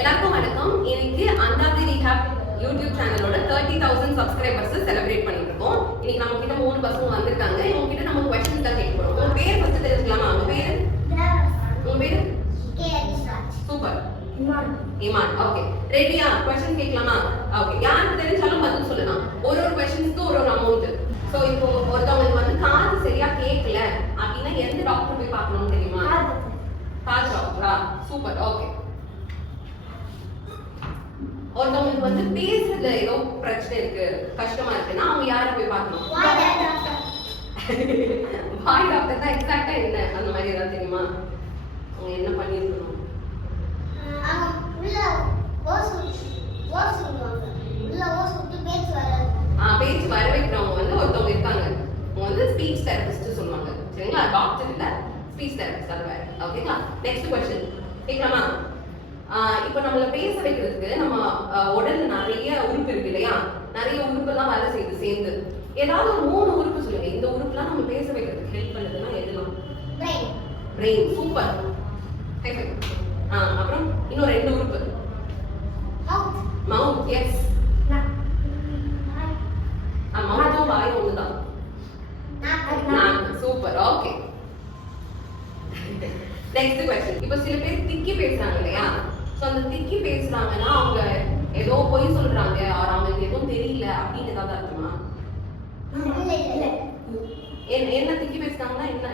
எல்லாருக்கும் வணக்கம். இன்னைக்கு அந்தாதி ரீஹாப் யூடியூப் சேனலோட 30,000 சப்ஸ்கிரைபர்ஸ் செலிப்ரேட் பண்ணிட்டு இருக்கோம். இன்னைக்கு நம்ம கிட்ட 3 பசங்க வந்திருக்காங்க. இவங்க கிட்ட நம்ம क्वेश्चंस தான் கேட்க போறோம். உங்க பேர் ஃபர்ஸ்ட் தெரிஞ்சுக்கலாமா? உங்க பேரு சூப்பர் இமான். ஓகே, ரெடியா? क्वेश्चन கேட்கலாமா? ஓகே, யாருக்கு தெரிஞ்சாலும் பதில் சொல்லலாம். ஒரு क्वेश्चंஸ்க்கு ஒரு அமௌண்ட். சோ இப்போ ஒருத்தவங்களுக்கு வந்து காது சரியா கேட்கல அப்படினா எந்த டாக்டர் போய் பார்க்கணும் தெரியுமா? காது டாக்டரா? சூப்பர். ஓகே, ஒருத்தவங்களுக்கு வந்து பேசுறதுல ஏதோ பிரச்சனை இருக்கு, கஷ்டமா இருக்குன்னா அவங்க யாரை போய் பார்க்கணும்? வாய் டாக்டர் தான். எக்ஸாக்ட்டா என்ன அந்த மாதிரி ஏதாவது தெரியுமா? அவங்க என்ன பண்ணிருக்கணும்? பேச்சு வர வைக்கிறவங்க வந்து ஒருத்தவங்க இருக்காங்க. அவங்க வந்து ஸ்பீச் தெரபிஸ்ட் சொல்லுவாங்க. சரிங்களா? டாக்டர் இல்ல, ஸ்பீச் தெரபிஸ்ட். அது வேற. ஓகேங்களா? நெக்ஸ்ட் क्वेश्चन கேட்கலாமா? இப்போ நம்மள பேச வைக்கிறதுக்கு நம்ம உடல்ல நிறைய உறுப்பு இருக்கு இல்லையா? நிறைய உறுப்பெல்லாம் வேலை செய்யுது சேர்ந்து. ஏதாவது ஒரு 3 உறுப்பு சொல்லுங்க. இந்த உறுப்புலாம் நம்ம பேச வைக்கிறதுக்கு ஹெல்ப் பண்ணுதுன்னா எதுலாம்? பிரெயின். சூப்பர். அப்புறம் இன்னும் 2 உறுப்பு. மவுத். எஸ், மவுத்தும் வாயும் ஒண்ணுதான். சூப்பர். Okay, next question. இப்போ சில பேர் திக்கி பேசுறாங்க இல்லையா? சோ அந்த திக்கி பேசுறாங்கன்னா அவங்க ஏதோ பொய் சொல்றாங்க, ஆர் அவங்களுக்கு எதுவும் தெரியல அப்படின்னு ஏதாவது அர்த்தமா? என்ன திக்கி பேசுறாங்கன்னா என்ன